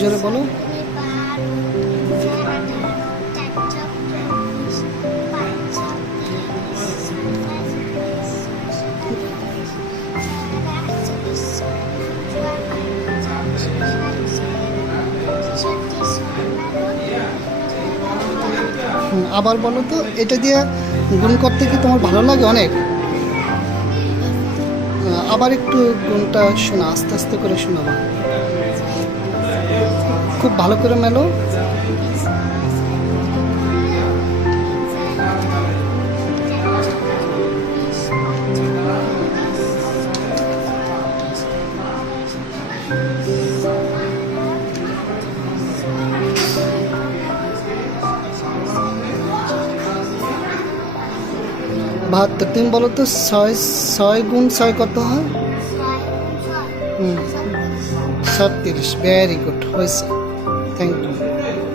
জোরে বলো। আবার বলো তো, এটা দিয়ে গুণ করতে কি তোমার ভালো লাগে অনেক? আবার একটু গুণটা শোনা, আস্তে আস্তে করে শোনাবা, খুব ভালো করে মেলো। বাহাত্তর। তুমি বলো তো, ছয় ছয় গুণ ছয় কত হয়? 36। ভেরি গুড, হয়েছে। Thank you.